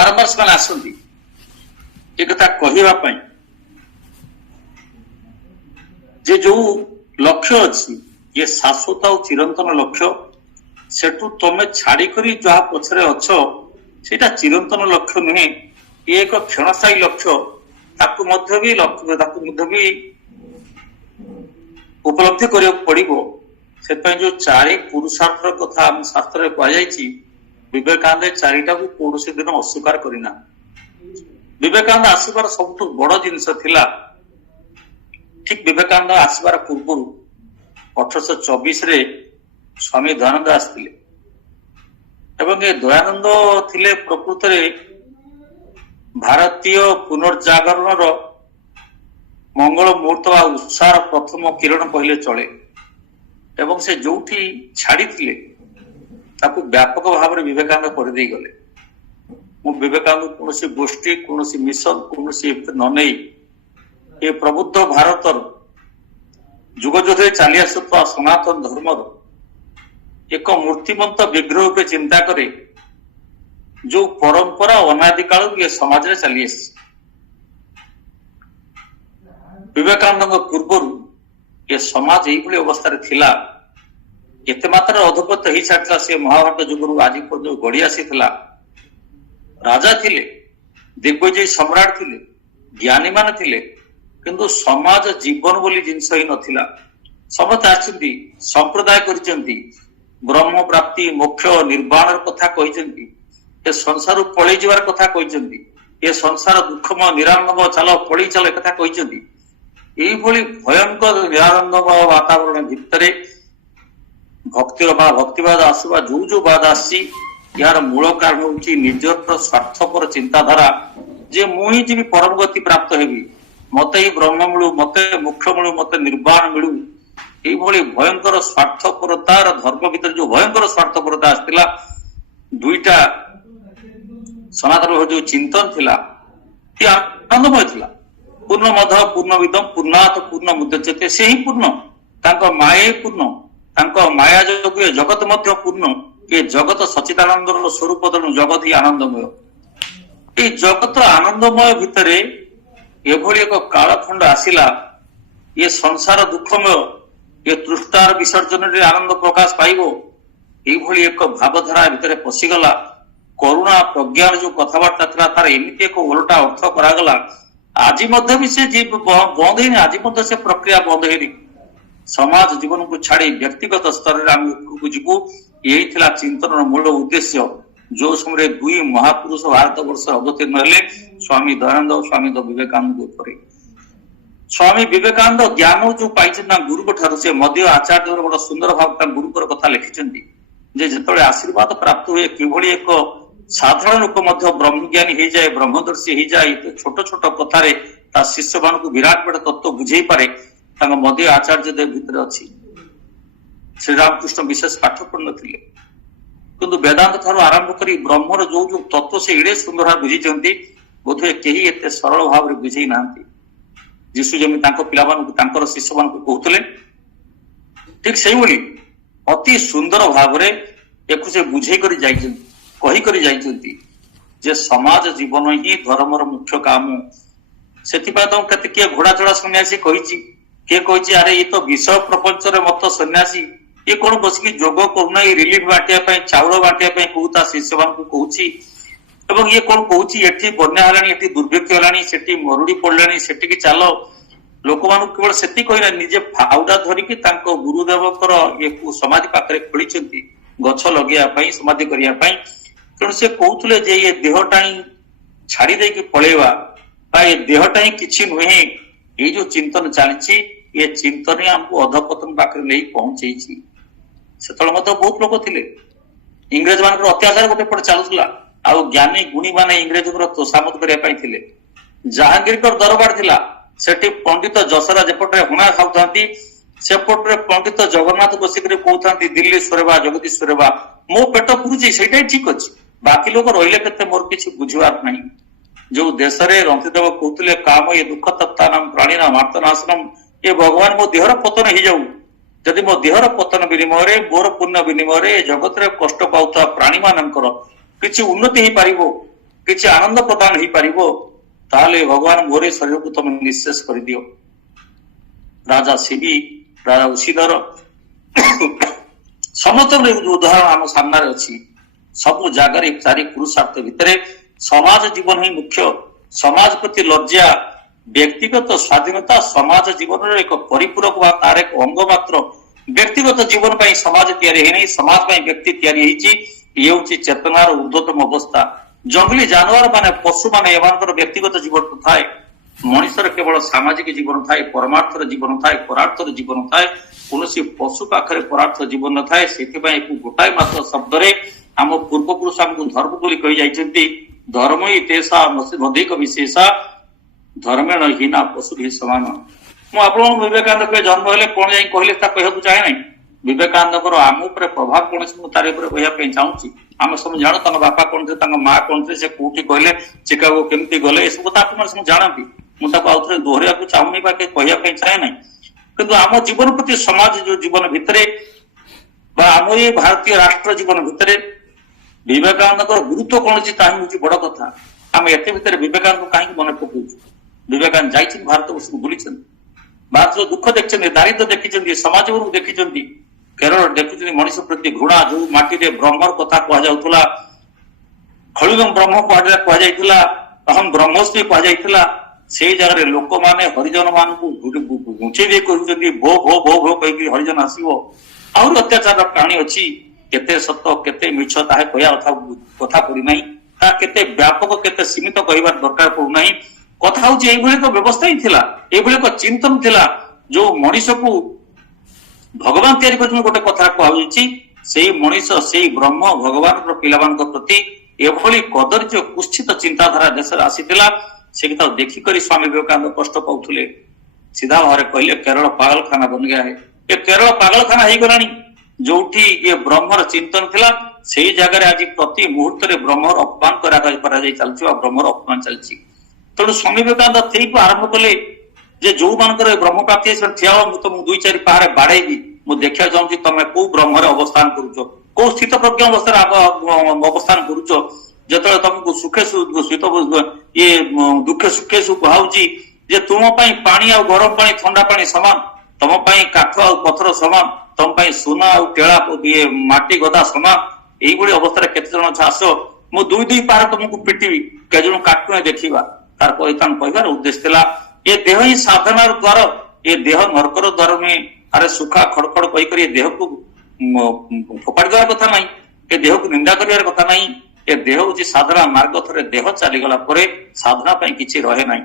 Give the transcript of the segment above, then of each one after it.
ବାରମ୍ବାର ସେମାନେ ଆସନ୍ତି ଏ କଥା କହିବା ପାଇଁ ଯେ ଯୋଉ ଲକ୍ଷ୍ୟ ଅଛି ଇଏ ଶାଶ୍ୱତ ଆଉ ଚିରନ୍ତନ ଲକ୍ଷ୍ୟ, ସେଠୁ ତମେ ଛାଡିକରି ଯାହା ପଛରେ ଅଛ ସେଇଟା ଚିରନ୍ତନ ଲକ୍ଷ୍ୟ ନୁହେଁ, ଇଏ ଏକ କ୍ଷଣସ୍ଥାୟୀ ଲକ୍ଷ୍ୟ। ତାକୁ ମଧ୍ୟ ବି ଉପଲବ୍ଧି କରିବାକୁ ପଡିବ। ସେଥିପାଇଁ ଯୋଉ ଚାରି ପୁରୁଷାର୍ଥର କଥା ଆମ ଶାସ୍ତ୍ରରେ କୁହାଯାଇଛି, ବିବେକାନନ୍ଦ ଚାରିଟାକୁ କୌଣସି ଦିନ ଅସ୍ୱୀକାର କରିନା। ବିବେକାନନ୍ଦ ଆସିବାର ସବୁଠୁ ବଡ ଜିନିଷ ଥିଲା, ଠିକ ବିବେକାନନ୍ଦ ଆସିବାର ପୂର୍ବରୁ 1824ରେ ସ୍ୱାମୀ ଦୟାନନ୍ଦ ଆସିଥିଲେ ଏବଂ ଏ ଦୟାନନ୍ଦ ଥିଲେ ପ୍ରକୃତରେ ଭାରତୀୟ ପୁନର୍ଜାଗରଣର ମଙ୍ଗଳ ମୁହୂର୍ତ୍ତ ବା ଉତ୍ସାହର ପ୍ରଥମ କିରଣ କହିଲେ ଚଳେ। ଏବଂ ସେ ଯୋଉଠି ଛାଡିଥିଲେ ତାକୁ ବ୍ୟାପକ ଭାବରେ ବିବେକାନନ୍ଦ କରିଦେଇ ଗଲେ। ମୁଁ ବିବେକାନନ୍ଦ କୌଣସି ଗୋଷ୍ଠୀ, କୌଣସି ମିଶନ, କୌଣସି ନ ନେଇ ଏ ପ୍ରବୁଦ୍ଧ ଭାରତର ଯୁଗ ଯୁଗରେ ଚାଲି ଆସୁଥିବା ସନାତନ ଧର୍ମର ଏକ ମୂର୍ତ୍ତିମନ୍ତ ବିଗ୍ରହ ରୂପେ ଚିନ୍ତା କରେ, ଯୋଉ ପରମ୍ପରା ଅନାଦି କାଳରୁ ଏ ସମାଜରେ ଚାଲି ଆସିଛି। ବିବେକାନନ୍ଦଙ୍କ ପୂର୍ବରୁ ଏ ସମାଜ ଏଇଭଳି ଅବସ୍ଥାରେ ଥିଲା, ଏତେ ମାତ୍ରାରେ ଅଧପତ ହେଇସାରିଥିଲା। ସେ ମହାଭାରତ ଯୁଗରୁ ଆଜି ପର୍ଯ୍ୟନ୍ତ ଗଢି ଆସିଥିଲା। ରାଜା ଥିଲେ, ଦିଗ୍ବିଜୟୀ ସମ୍ରାଟ ଥିଲେ, ଜ୍ଞାନୀ ମାନେ ଥିଲେ, କିନ୍ତୁ ସମାଜ ଜୀବନ ବୋଲି ଜିନିଷ ହିଁ ନଥିଲା। ସମସ୍ତେ ଆସିଛନ୍ତି, ସମ୍ପ୍ରଦାୟ କରିଛନ୍ତି, ବ୍ରହ୍ମ ପ୍ରାପ୍ତି, ମୋକ୍ଷ, ନିର୍ବାଣର କଥା କହିଛନ୍ତି, ଏ ସଂସାରରୁ ପଳେଇ ଯିବାର କଥା କହିଛନ୍ତି, ଏ ସଂସାର ଦୁଃଖମୟ ନିରାନନ୍ଦ, ଚାଲ ପଳେଇ ଚାଲ ଏ କଥା କହିଛନ୍ତି। এইଭଳି ଭୟଙ୍କର ନିରାନନ୍ଦମୟ ବାତାବରଣ ଭିତରେ ଭକ୍ତିର ବା ଭକ୍ତିବାଦ ଆସିବା, ଯୋଉ ଯୋଉ ବାଦ ଆସିଛି ଏହାର ମୂଳ କାରଣ ହଉଛି ନିଜର ସ୍ୱାର୍ଥପର ଚିନ୍ତାଧାରା, ଯେ ମୁଁ ହିଁ ଯିବି ପରମ ଗତି ପ୍ରାପ୍ତ ହେବି, ମତେ ହିଁ ବ୍ରହ୍ମ ମିଳୁ, ମତେ ମୋକ୍ଷ ମିଳୁ, ମତେ ନିର୍ବାଣ ମିଳୁ। এইଭଳି ଭୟଙ୍କର ସ୍ୱାର୍ଥପରତାର ଧର୍ମ ଭିତରେ ଯୋଉ ଭୟଙ୍କର ସ୍ୱାର୍ଥପରତା ଆସିଥିଲା, ଦୁଇଟା ସନାତନ ଯୋଉ ଚିନ୍ତନ ଥିଲା ସେ ଆନନ୍ଦମୟ ଥିଲା। ପୂର୍ଣ୍ଣ ମଧ ପୂର୍ଣ୍ଣ ବିଦମ ପୂର୍ଣ୍ଣାଥ ପୂର୍ଣ୍ଣ ମୁଦ୍ୟତେ, ସେ ହିଁ ପୂର୍ଣ୍ଣ, ତାଙ୍କ ମାୟା ପୂର୍ଣ୍ଣ, ତାଙ୍କ ମାୟା ଯୋଗୁଁ ଏ ଜଗତ ମଧ୍ୟ ପୂର୍ଣ୍ଣ। ଏ ଜଗତ ସଚିଦାନନ୍ଦର ସ୍ୱରୂପ, ତେଣୁ ଜଗତ ହିଁ ଆନନ୍ଦମୟ। ଏଇ ଜଗତ ଆନନ୍ଦମୟ ଭିତରେ ଏଭଳି ଏକ କାଳଖଣ୍ଡ ଆସିଲା, ଏ ସଂସାର ଦୁଃଖମୟ, ଏ ତୃଷ୍ଣାର ବିସର୍ଜନରେ ଆନନ୍ଦ ପ୍ରକାଶ ପାଇବ, এইଭଳି ଏକ ଭାବଧାରା ଭିତରେ ପଶିଗଲା। କରୁଣା ପ୍ରଜ୍ଞାର ଯୋଉ କଥାବାର୍ତ୍ତା ଥିଲା ତାର ଏମିତି ଏକ ଓଲଟା ଅର୍ଥ କରାଗଲା। ଆଜି ମଧ୍ୟ ବି ସେ ବନ୍ଦ ହେଇନି, ଆଜି ମଧ୍ୟ ସେ ପ୍ରକ୍ରିୟା ବନ୍ଦ ହେଇନି। ସମାଜ ଜୀବନକୁ ଛାଡି ବ୍ୟକ୍ତିଗତ ସ୍ତରରେ ଆମେ ଉପରକୁ ଯିବୁ, ଏହି ଥିଲା ଚିନ୍ତନର ମୂଳ ଉଦ୍ଦେଶ୍ୟ। ଯୋଉ ସମୟରେ ଦୁଇ ମହାପୁରୁଷ ଭାରତ ବର୍ଷରେ ଅବତୀର୍ଣ୍ଣ ହେଲେ, ସ୍ୱାମୀ ଦୟାନନ୍ଦ ଓ ସ୍ୱାମୀ ବିବେକାନନ୍ଦ ଉପରେ। ସ୍ୱାମୀ ବିବେକାନନ୍ଦ ଜ୍ଞାନ ଯୋଉ ପାଇଛନ୍ତି ନା ଗୁରୁଙ୍କ ଠାରୁ, ସେ ମଧ୍ୟ ଆଚାର୍ଯ୍ୟର ବଡ ସୁନ୍ଦର ଭାବେ ତାଙ୍କ ଗୁରୁଙ୍କର କଥା ଲେଖିଛନ୍ତି ଯେ ଯେତେବେଳେ ଆଶୀର୍ବାଦ ପ୍ରାପ୍ତ ହୁଏ, କିଭଳି ଏକ ସାଧାରଣ ଲୋକ ମଧ୍ୟ ବ୍ରହ୍ମଜ୍ଞାନୀ ହେଇଯାଏ, ବ୍ରହ୍ମଦର୍ଶୀ ହେଇଯାଏ, ଛୋଟ ଛୋଟ କଥାରେ ତା ଶିଷ୍ୟ ମାନଙ୍କୁ ବିରାଟ ବଡ ତତ୍ଵ ବୁଝେଇ ପାରେ, ତାଙ୍କ ମଧ୍ୟ ଆଚାର୍ଯ୍ୟ ଦେବ ଭିତରେ ଅଛି। ଶ୍ରୀରାମକୃଷ୍ଣ ବିଶେଷ ପାଠ ପଢିନଥିଲେ, କିନ୍ତୁ ବେଦାନ୍ତ ଠାରୁ ଆରମ୍ଭ କରି ବ୍ରହ୍ମର ଯୋଉ ଯୋଉ ତତ୍ଵ ସେ ଏଡେ ସୁନ୍ଦର ଭାବେ ବୁଝିଛନ୍ତି, ବୋଧହୁଏ କେହି ଏତେ ସରଳ ଭାବରେ ବୁଝେଇ ନାହାନ୍ତି। ଯୀଶୁ ଯେମିତି ତାଙ୍କ ପିଲାମାନଙ୍କୁ, ତାଙ୍କର ଶିଷ୍ୟମାନଙ୍କୁ କହୁଥିଲେ, ଠିକ ସେଇଭଳି ଅତି ସୁନ୍ଦର ଭାବରେ ଏକୁ ସେ ବୁଝେଇ କରି ଯାଇଛନ୍ତି, କହିକରି ଯାଇଛନ୍ତି ଯେ ସମାଜ ଜୀବନ ହିଁ ଧର୍ମର ମୁଖ୍ୟ କାମ। ସେଥିପାଇଁ ତ କେତେ କିଏ ଘୋଡା ଚଢା ସନ୍ନ୍ୟାସୀ କହିଛି, କିଏ କହିଛି ଆରେ ଇଏ ତ ବିଷୟ ପ୍ରପଞ୍ଚରେ ମତ ସନ୍ନ୍ୟାସୀ, ଇଏ କଣ ବସିକି ଯୋଗ କରୁନାହିଁ, ରିଲିଫ ବାଣ୍ଟିବା ପାଇଁ, ଚାଉଳ ବାଣ୍ଟିବା ପାଇଁ କହୁ ତା ଶିଷ୍ୟମାନଙ୍କୁ କହୁଛି। ଏବଂ ଇଏ କଣ କହୁଛି, ଏଠି ବନ୍ୟା ହେଲାଣି, ଏଠି ଦୁର୍ଭିକ୍ଷ ହେଲାଣି, ସେଠି ମରୁଡି ପଡିଲାଣି, ସେଠିକି ଚାଲ। ଲୋକମାନଙ୍କୁ କେବଳ ସେତିକି କହିଲା, ନିଜେ ଫାଉଡା ଧରିକି ତାଙ୍କ ଗୁରୁଦେବଙ୍କର ଇଏକୁ ସମାଧି ପାଖରେ ଖୋଳିଛନ୍ତି ଗଛ ଲଗେଇବା ପାଇଁ, ସମାଧି କରିବା ପାଇଁ। ତେଣୁ ସେ କହୁଥିଲେ ଯେ ଏ ଦେହଟା ହିଁ ଛାଡି ଦେଇକି ପଳେଇବା, ବା ଏ ଦେହଟା ହିଁ କିଛି ନୁହେଁ। ଏଇ ଯୋଉ ଚିନ୍ତନ ଚାଲିଛି, ଏ ଚିନ୍ତନ ହିଁ ଆମକୁ ଅଧପତନ ପାଖରେ ନେଇ ପହଞ୍ଚେଇଛି। ସେତେବେଳେ ମଧ୍ୟ ବହୁତ ଲୋକ ଥିଲେ, ଇଂରେଜ ମାନଙ୍କର ଅତ୍ୟାଚାର ଗୋଟେ ପଟେ ଚାଲୁଥିଲା, ଆଉ ଜ୍ଞାନୀ ଗୁଣୀ ମାନେ ଇଂରେଜଙ୍କର ତୋଷାମତ କରିବା ପାଇଁ ଥିଲେ। ଜାହାଙ୍ଗୀରଙ୍କର ଦରବାର ଥିଲା, ସେଠି ପଣ୍ଡିତ ଯଶରାଜ ଏପଟରେ ହୁଣା ଖାଉଥାନ୍ତି, ସେପଟରେ ପଣ୍ଡିତ ଜଗନ୍ନାଥ ବସିକରି କହୁଥାନ୍ତି ଦିଲ୍ଲୀ ସ୍ୱରେବା ଜଗଦୀଶ ସ୍ୱରେବା, ମୋ ପେଟ ପୁରୁଛି ସେଇଟା ହିଁ ଠିକ ଅଛି, ବାକି ଲୋକ ରହିଲେ କେତେ ମୋର କିଛି ବୁଝିବାର ନାହିଁ। ଯୋଉ ଦେଶରେ ରନ୍ତିଦେବ କହୁଥିଲେ କାମ ଏ ଦୁଃଖ ତତ୍ତାନାମ ପ୍ରାଣୀନାମ ଆର୍ତ୍ତନାଶନମ, ଏ ଭଗବାନ ମୋ ଦେହର ପତନ ହେଇଯାଉ, ଯଦି ମୋ ଦେହର ପତନ ବିନିମୟରେ, ମୋର ପୁଣ୍ୟ ବିନିମୟରେ ଏ ଜଗତରେ କଷ୍ଟ ପାଉଥିବା ପ୍ରାଣୀ ମାନଙ୍କର କିଛି ଉନ୍ନତି ହେଇପାରିବ, କିଛି ଆନନ୍ଦ ପ୍ରଦାନ ହେଇପାରିବ ତାହେଲେ ଭଗବାନ ମୋରେ ଶରୀରକୁ ତମେ ନିଃଶେଷ କରିଦିଅ। ରାଜା ଶିବି, ରାଜା ଉଷିଧର ସମସ୍ତଙ୍କର ଉଦାହରଣ ଆମ ସାମ୍ନାରେ ଅଛି। ସବୁ ଜାଗାରେ ଚାରି ପୁରୁଷାର୍ଥ ଭିତରେ ସମାଜ ଜୀବନ ହିଁ ମୁଖ୍ୟ। ସମାଜ ପ୍ରତି ଲଜ୍ଜା, ବ୍ୟକ୍ତିଗତ ସ୍ୱାଧୀନତା ସମାଜ ଜୀବନର ଏକ ପରିପୂରକ ବା ତାର ଏକ ଅଙ୍ଗ ମାତ୍ର। ବ୍ୟକ୍ତିଗତ ଜୀବନ ପାଇଁ ସମାଜ ତିଆରି ହେଇନାହିଁ, ସମାଜ ପାଇଁ ବ୍ୟକ୍ତି ତିଆରି ହେଇଛି। ଇଏ ହଉଛି ଚେତନାର ଉର୍ଦ୍ଧ୍ୱତମ ଅବସ୍ଥା। ଜଙ୍ଗଲୀ ଜାନୁଆର ମାନେ ପଶୁ ମାନେ ଏମାନଙ୍କର ବ୍ୟକ୍ତିଗତ ଜୀବନ ଥାଏ। ମଣିଷର କେବଳ ସାମାଜିକ ଜୀବନ ଥାଏ, ପରମାର୍ଥର ଜୀବନ ଥାଏ, ପରାର୍ଥର ଜୀବନ ଥାଏ। କୌଣସି ପଶୁ ପାଖରେ ପରାର୍ଥ ଜୀବନ ନଥାଏ। ସେଥିପାଇଁ ଏକୁ ଗୋଟାଏ ମାତ୍ର ଶବ୍ଦରେ ଆମ ପୂର୍ବପୁରୁଷ ଆମକୁ ଧର୍ମ ବୋଲି କହି ଯାଇଛନ୍ତି। ଧର୍ମ ତେଷା ଅଧିକ ବିଶେଷା ଧର୍ମେଣ ହୀନା ପଶୁ ଭି ସମାନ। ମୁଁ ଆପଣଙ୍କୁ ବିବେକାନନ୍ଦ କେବେ ଜନ୍ମ ହେଲେ କଣ ଯାଇ କହିଲେ ତା କହିବାକୁ ଚାହେଁ ନାହିଁ। ବିବେକାନନ୍ଦଙ୍କର ଆମ ଉପରେ ପ୍ରଭାବ କୌଣସି ମୁଁ ତାରି ଉପରେ କହିବା ପାଇଁ ଚାହୁଁଛି। ଆମେ ସବୁ ଜାଣୁ ତାଙ୍କ ବାପା କଣ ଥିଲେ, ତାଙ୍କ ମା କଣ ଥିଲେ, ସେ କୋଉଠି କହିଲେ, ଚିକାଗୋ କେମିତି ଗଲେ, ଏସବୁ କଥା ଆପଣ ସବୁ ଜାଣନ୍ତି। ମୁଁ ତାକୁ ଆଉ ଥରେ ଦୋହରିବାକୁ ଚାହୁଁନି ବା କହିବା ପାଇଁ ଚାହେଁ ନାହିଁ। କିନ୍ତୁ ଆମ ଜୀବନ ପ୍ରତି ସମାଜ ଯୋଉ ଜୀବନ ଭିତରେ ବା ଆମ ଏଇ ଭାରତୀୟ ରାଷ୍ଟ୍ର ଜୀବନ ଭିତରେ ବିବେକାନନ୍ଦଙ୍କର ଗୁରୁତ୍ୱ କଣ ଅଛି ତାହା ହଉଛି ବଡ କଥା। ଆମେ ଏତେ ଭିତରେ ବିବେକାନନ୍ଦ କାହିଁକି ମନେ ପକାଉଛୁ? ବିବେକାନନ୍ଦ ଯାଇଛନ୍ତି ଭାରତବର୍ଷକୁ, ବୁଲିଛନ୍ତି, ଭାରତର ଦୁଃଖ ଦେଖିଛନ୍ତି, ଦାରିଦ୍ର୍ୟ ଦେଖିଛନ୍ତି, ସମାଜକୁ ଦେଖିଛନ୍ତି, କେରଳ ଦେଖୁଛନ୍ତି ମଣିଷ ପ୍ରତି ଘୃଣା। ଯୋଉ ମାଟିରେ ବ୍ରହ୍ମର କଥା କୁହାଯାଉଥିଲା, ଖଳିଗମ ବ୍ରହ୍ମ କୁହାଯାଇଥିଲା, ଅହମ ବ୍ରହ୍ମସ୍ତ୍ରୀ କୁହାଯାଇଥିଲା, ସେଇ ଜାଗାରେ ଲୋକମାନେ ହରିଜନ ମାନଙ୍କୁ ଘୁଞ୍ଚେଇ ଦେଇ କହୁଛନ୍ତି ଭୋ ଭୋ ଭୋ ଭୋ କହିକି ହରିଜନ ଆସିବ। ଆହୁରି ଅତ୍ୟାଚାରର କାହାଣୀ ଅଛି। କେତେ ସତ କେତେ ମିଛ ତାହା କହିବା କଥା ପଡିନାହିଁ। ତାହା କେତେ ବ୍ୟାପକ କେତେ ସୀମିତ କହିବାର ଦରକାର ପଡୁନାହିଁ। କଥା ହଉଛି ଏଇଭଳି ଏକ ବ୍ୟବସ୍ଥା ହିଁ ଥିଲା, ଏଇଭଳି ଏକ ଚିନ୍ତନ ଥିଲା ଯୋଉ ମଣିଷକୁ ଭଗବାନ ତିଆରି କରିଛନ୍ତି। ଗୋଟେ କଥା କୁହାଯାଇଛି, ସେଇ ମଣିଷ ସେଇ ବ୍ରହ୍ମ ଭଗବାନଙ୍କର ପିଲାମାନଙ୍କ ପ୍ରତି ଏଭଳି କଦର୍ଯ୍ୟ କୁଶ୍ଚିତ ଚିନ୍ତାଧାରା ଦେଶରେ ଆସିଥିଲା। ସେ କଥା ଦେଖିକରି ସ୍ୱାମୀ ବିବେକାନନ୍ଦ କଷ୍ଟ ପାଉଥିଲେ। ସିଧା ଭାବରେ କହିଲେ କେରଳ ପାଗଳଖାନା ବନିଗା ହେ। ଏ କେରଳ ପାଗଳଖାନା ହେଇଗଲାଣି। ଯୋଉଠି ଏ ବ୍ରହ୍ମର ଚିନ୍ତନ ଥିଲା ସେଇ ଜାଗାରେ ଆଜି ପ୍ରତି ମୁହୂର୍ତ୍ତରେ ବ୍ରହ୍ମର ଅପମାନ କରାଯାଇ ଚାଲିଛି ବା ବ୍ରହ୍ମର ଅପମାନ ଚାଲିଛି। ତେଣୁ ସ୍ୱାମୀ ବିବେକାନନ୍ଦ ସେଇଠୁ ଆରମ୍ଭ କଲେ ଯେ ଯୋଉମାନଙ୍କର ବ୍ରହ୍ମ ପ୍ରାପ୍ତି ସେମାନେ ଠିଆ ହବ, ମୁଁ ତମକୁ ଦୁଇ ଚାରି ପାହାରେ ବାଡେଇବି, ମୁଁ ଦେଖିବାକୁ ଚାହୁଁଛି ତମେ କୋଉ ବ୍ରହ୍ମରେ ଅବସ୍ଥାନ କରୁଛ, କୋଉ ସ୍ଥିତ ପ୍ରଜ୍ଞ ଅବସ୍ଥାରେ ଅବସ୍ଥାନ କରୁଛ। ଯେତେବେଳେ ତମକୁ ସୁଖେ ଇଏ ଦୁଃଖେ ସୁଖେ କୁହାଉଛି ଯେ ତୁମ ପାଇଁ ପାଣି ଆଉ ଗରମ ପାଣି ଥଣ୍ଡା ପାଣି ସମାନ, ତମ ପାଇଁ କାଠ ଆଉ ପଥର ସମାନ, ତମ ପାଇଁ ସୁନା ଆଉ ଟେଳା ଇଏ ମାଟି ଗଦା ସମାନ। ଏଇଭଳି ଅବସ୍ଥାରେ କେତେ ଜଣ ଆସ, ମୁଁ ଦୁଇ ଦୁଇ ପାହାରେ ତମକୁ ପିଟିବି, କେତେ ଜଣ କାଟୁଣେ ଦେଖିବା। ତାର ପରିତାନ କହିବାର ଉଦ୍ଦେଶ୍ୟ ଥିଲା ଏ ଦେହ ହିଁ ସାଧନାର ଦ୍ୱାର, ଏ ଦେହ ନର୍କର ଦ୍ୱାର ନୁହେଁ। ଆରେ ସୁଖା ଖଡଖଡ କହିକରି ଏ ଦେହକୁ ଫୋପାଡ଼ି ଦେବାର କଥା ନାହିଁ, ଏ ଦେହକୁ ନିନ୍ଦା କରିବାର କଥା ନାହିଁ। ଏ ଦେହ ହଉଛି ସାଧନା ମାର୍ଗ। ଥରେ ଦେହ ଚାଲିଗଲା ପରେ ସାଧନା ପାଇଁ କିଛି ରହେ ନାହିଁ।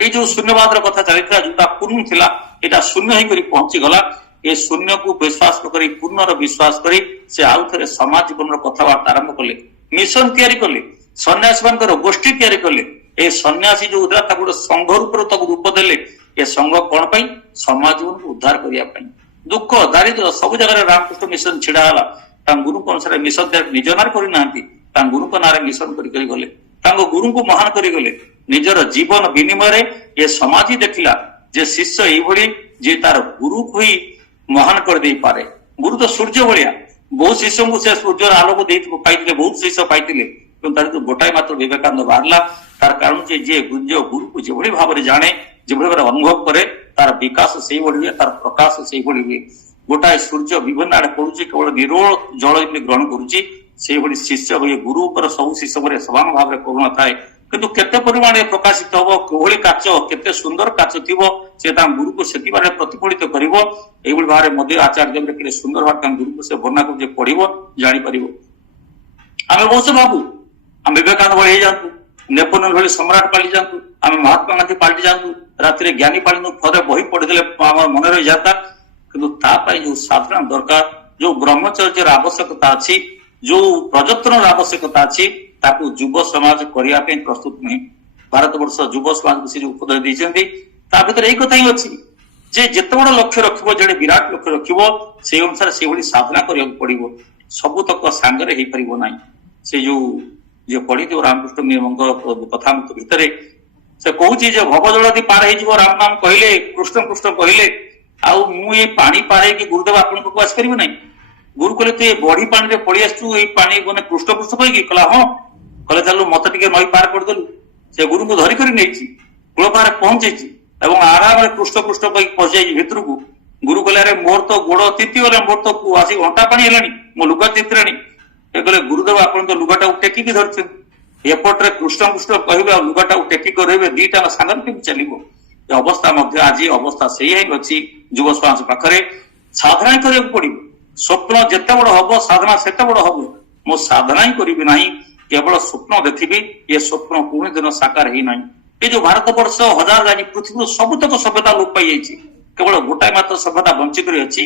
ଏଇ ଯୋଉ ଶୂନ୍ୟବାଦର କଥା ଚାଲିଥିଲା, ଯୋଉଟା ପୂର୍ଣ୍ଣ ଥିଲା ଏଇଟା ଶୂନ୍ୟ ହେଇକରି ପହଞ୍ଚିଗଲା। ଏ ଶୂନ୍ୟକୁ ବିଶ୍ୱାସ କରି ପୂର୍ଣ୍ଣର ବିଶ୍ୱାସ କରି ସେ ଆଉ ଥରେ ସମାଜ ଜୀବନର କଥାବାର୍ତ୍ତା ଆରମ୍ଭ କଲେ, ମିଶନ ତିଆରି କଲେ, ସନ୍ନ୍ୟାସୀ ମାନଙ୍କର ଗୋଷ୍ଠୀ ତିଆରି କଲେ। ଏ ସନ୍ନ୍ୟାସୀ ଯୋଉ ଥିଲା ତାକୁ ଗୋଟେ ସଂଘ ରୂପରେ ତାକୁ ରୂପ ଦେଲେ। ଏ ସଂଘ କଣ ପାଇଁ? ସମାଜ ଜୀବନକୁ ଉଦ୍ଧାର କରିବା ପାଇଁ। ଦୁଃଖ ଦାରିଦ୍ର୍ୟ ସବୁ ଜାଗାରେ ରାମକୃଷ୍ଣ ମିଶନ ଛିଡା ହେଲା। ତାଙ୍କ ଗୁରୁଙ୍କ ଅନୁସାରେ ମିଶନ ନିଜ ନାଁରେ କରିନାହାନ୍ତି, ତାଙ୍କ ଗୁରୁଙ୍କ ନାଁରେ ମିଶନ କରିକରି ଗଲେ, ତାଙ୍କ ଗୁରୁଙ୍କୁ ମହାନ କରିଗଲେ। ନିଜର ଜୀବନ ବିନିମୟରେ ଏ ସମାଜ ଦେଖିଲା ଯେ ଶିଷ୍ୟ ଏଇଭଳି ଯେ ତାର ଗୁରୁକୁ ହିଁ ମହାନ କରିଦେଇପାରେ। ଗୁରୁ ତ ସୂର୍ଯ୍ୟ ଭଳିଆ, ବହୁତ ଶିଷ୍ୟଙ୍କୁ ସେ ସୂର୍ଯ୍ୟର ଆଲୋକ ପାଇଥିଲେ, ବହୁତ ଶିଷ୍ୟ ପାଇଥିଲେ, କିନ୍ତୁ ତାର ଗୋଟାଏ ମାତ୍ର ବିବେକାନନ୍ଦ ବାହାରିଲା। ତାର କାରଣ ଯେ ଯିଏ ଗୁରୁକୁ ଯେଭଳି ଭାବରେ ଜାଣେ, ଯେଭଳି ଭାବରେ ଅନୁଭବ କରେ, ତାର ବିକାଶ ସେଇଭଳି ହୁଏ, ତାର ପ୍ରକାଶ ସେଇଭଳି ହୁଏ। ଗୋଟାଏ ସୂର୍ଯ୍ୟ ବିଭିନ୍ନ ଆଡେ ପଡୁଛି, କେବଳ ନିରୋଳ ଜଳ ଯେମିତି ଗ୍ରହଣ କରୁଛି, ସେଇଭଳି ଶିଷ୍ୟ ହୁଏ। ଗୁରୁ ଉପରେ ସବୁ ଶିଷ୍ୟ ଉପରେ ସମାନ ଭାବରେ କରୁଣା ଥାଏ। କିନ୍ତୁ କେତେ ପରିମାଣରେ ପ୍ରକାଶିତ ହବ, କୋଭଳି କାଚ କେତେ ସୁନ୍ଦର କାଚ ଥିବ, ସେ ତାଙ୍କ ଗୁରୁକୁ ସେତିକି ପ୍ରତିଫଳିତ କରିବ। ଏଇଭଳି ଭାବରେ ମଧ୍ୟ ଆଚାର୍ଯ୍ୟ କେତେ ସୁନ୍ଦର ଭାବରେ ତାଙ୍କ ଗୁରୁକୁ ସେ ବର୍ଣ୍ଣନା କରୁଛି, ପଢିବ ଜାଣିପାରିବ। ଆମେ ବହୁତ ଭାବୁ ଆମେ ବିବେକାନନ୍ଦ ଭଳି ହେଇଯାଆନ୍ତୁ, ନେପୋଲିୟନ ଭଳି ସମ୍ରାଟ ପାଲଟି ଯାଆନ୍ତୁ, ଆମେ ମହାତ୍ମା ଗାନ୍ଧୀ ପାଲଟି ଯାଆନ୍ତୁ, ରାତିରେ ଜ୍ଞାନୀ ପାଲଟି ଥରେ ବହି ପଢିଦେଲେ ଆମର ମନେ ରହିଯାନ୍ତା। କିନ୍ତୁ ତା ପାଇଁ ଯୋଉ ସାଧନା ଦରକାର, ଯୋଉ ବ୍ରହ୍ମଚର୍ଯ୍ୟର ଆବଶ୍ୟକତା ଅଛି, ଯୋଉ ପ୍ରଯତ୍ନର ଆବଶ୍ୟକତା ଅଛି, ତାକୁ ଯୁବ ସମାଜ କରିବା ପାଇଁ ପ୍ରସ୍ତୁତ ନୁହେଁ। ଭାରତବର୍ଷ ଯୁବ ସମାଜକୁ ସେ ଯୋଉ ଉପଦେଶ ଦେଇଛନ୍ତି ତା ଭିତରେ ଏଇ କଥା ହିଁ ଅଛି ଯେ ଯେତେ ବଡ ଲକ୍ଷ୍ୟ ରଖିବ, ଜଣେ ବିରାଟ ଲକ୍ଷ୍ୟ ରଖିବ, ସେଇ ଅନୁସାରେ ସେଇଭଳି ସାଧନା କରିବାକୁ ପଡିବ। ସବୁତକ ସାଙ୍ଗରେ ହେଇପାରିବ ନାହିଁ। ସେ ଯୋଉ ଯିଏ ପଢିଥିବ ରାମକୃଷ୍ଣ କଥା ଭିତରେ ସେ କହୁଛି ଯେ ଭବ ଜଳ ଯଦି ପାର ହେଇଯିବ ରାମ ନାମ କହିଲେ, କୃଷ୍ଣ କୃଷ୍ଣ କହିଲେ, ଆଉ ମୁଁ ଏଇ ପାଣି ପାର ହେଇକି ଗୁରୁଦେବ ଆପଣଙ୍କ ପାଖକୁ ଆସିପାରିବି ନାହିଁ। ଗୁରୁ କହିଲେ ତୁ ଏ ବଢି ପାଣିରେ ପଳେଇ ଆସିଛୁ, ଏଇ ପାଣି ମାନେ କୃଷ୍ଣ କୃଷ୍ଣ କହିକି? କହିଲା ହଁ। କହିଲେ ଚାଲୁ ମତେ ଟିକେ ଟିକେ ନଈ ପାର କରିଦେଲୁ, ସେ ଗୁରୁଙ୍କୁ ଧରିକରି ନେଇଛି, କୂଳ ପାଖରେ ପହଞ୍ଚେଇଛି ଏବଂ ଆରାମରେ ପୃଷ୍ଠ ପଶି ଯାଇଛି ଭିତରକୁ। ଗୁରୁ କହିଲେ ଆରେ ମୋର ତ ଗୋଡ ତିତି ଗଲେ, ମୋର ତ ଆସି ଘଣ୍ଟା ପାଣି ହେଲାଣି, ମୋ ଲୁଗା ତିତିଲାଣି। ଏ କହିଲେ ଗୁରୁଦେବ ଆପଣ ତ ଲୁଗାଟାକୁ ଟେକିକି ଧରିଛନ୍ତି, ଏପଟରେ କୃଷ୍ଣ କହିବେ ଆଉ ଲୁଗାଟାକୁ ଟେକିକି ରହିବେ, ଦିଟା ସାଙ୍ଗରେ କେମିତି ଚାଲିବ? ଏ ଅବସ୍ଥା ମଧ୍ୟ ଆଜି ଅବସ୍ଥା ସେଇଆ ହିଁ ଅଛି ଯୁବ ସମାଜ ପାଖରେ। ସାଧନା କରିବାକୁ ପଡିବ। ସ୍ୱପ୍ନ ଯେତେ ବଡ ହବ ସାଧନା ସେତେ ବଡ ହବ। ମୁଁ ସାଧନା ହିଁ କରିବି ନାହିଁ, କେବଳ ସ୍ୱପ୍ନ ଦେଖିବି, ଏ ସ୍ୱପ୍ନ କୋଉ ଦିନ ସାକାର ହେଇନାହିଁ। ଏ ଯୋଉ ଭାରତ ବର୍ଷ ହଜାର ଜାଣି ପୃଥିବୀର ସବୁତକ ସଭ୍ୟତା ଲୋପ ପାଇଯାଇଛି, କେବଳ ଗୋଟାଏ ମାତ୍ର ସଭ୍ୟତା ବଞ୍ଚିକରି ଅଛି।